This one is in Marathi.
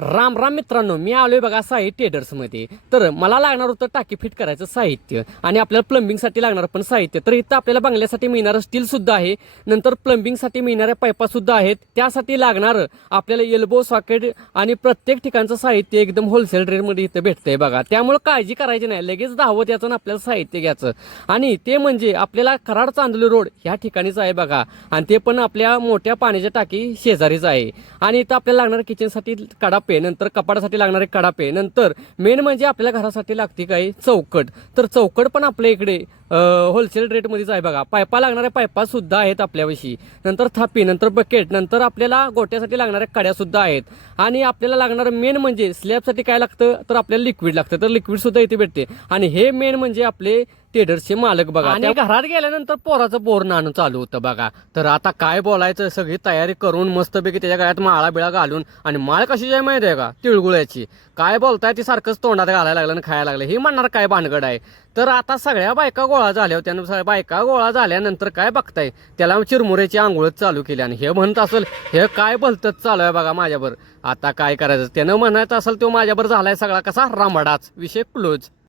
राम राम मित्रांनो, मी आलोय बघा साई ट्रेडर्समध्ये. तर मला लागणार होतं टाकी फिट करायचं साहित्य आणि आपल्याला प्लंबिंगसाठी लागणार पण साहित्य. तर इथं आपल्याला बंगल्यासाठी मिळणारं स्टील सुद्धा आहे, नंतर प्लंबिंगसाठी मिळणाऱ्या पाईपा सुद्धा आहेत. त्यासाठी लागणार आपल्याला एल्बो सॉकेट आणि प्रत्येक ठिकाणचं साहित्य एकदम होलसेल रेटमध्ये इथं भेटतंय बघा. त्यामुळे काळजी करायची नाही, लगेच धावत याचं आपल्याला साहित्य घ्यायचं. आणि ते म्हणजे आपल्याला कराड चांदोली रोड ह्या ठिकाणीच आहे बघा, आणि ते पण आपल्या मोठ्या पाण्याच्या टाकी शेजारीच आहे. आणि इथं आपल्याला लागणार किचनसाठी कडापे, नंतर कपाटासाठी लागणारे कडापे, नंतर मेन म्हणजे आपल्याला घरासाठी लागते काही चौकट. तर चौकट पण आपल्या इकडे होलसेल रेटमध्येच आहे बघा. पायपा लागणाऱ्या पायपा सुद्धा आहेत आपल्यापाशी, नंतर थापी, नंतर बकेट, नंतर आपल्याला गोट्यासाठी लागणाऱ्या कड्या सुद्धा आहेत. आणि आपल्याला लागणारं मेन म्हणजे स्लॅबसाठी काय लागतं, तर आपल्याला लिक्विड लागतं. तर लिक्विड सुद्धा इथे भेटते. आणि हे मेन म्हणजे आपले ट्रेडर्सचे मालक बघा. आणि घरात गेल्यानंतर पोराचं बोर नाणं चालू होतं बघा. तर आता काय बोलायचं, सगळी तयारी करून मस्तपैकी त्याच्या गळ्यात माळा बिळा घालून, आणि माळ कशी आहे माहिती आहे का, तिळगुळ्याची. काय बोलताय ती सारखंच तोंडात घालायला लागलं आणि खायला लागलं, हे म्हणणार काय भानगड आहे. तर आता सगळ्या बायका गोळा झाल्या होत्या, सगळ्या बायका गोळा झाल्यानंतर काय बघताय, त्याला चिरमुऱ्याची आंघोळच चालू केली. आणि हे म्हणत असेल हे काय भलतच चालू आहे बघा माझ्यावर. आता काय करायचं, त्यानं म्हणत असेल तो माझ्यावर झालाय सगळा कसा रामडाच, विषय क्लोज.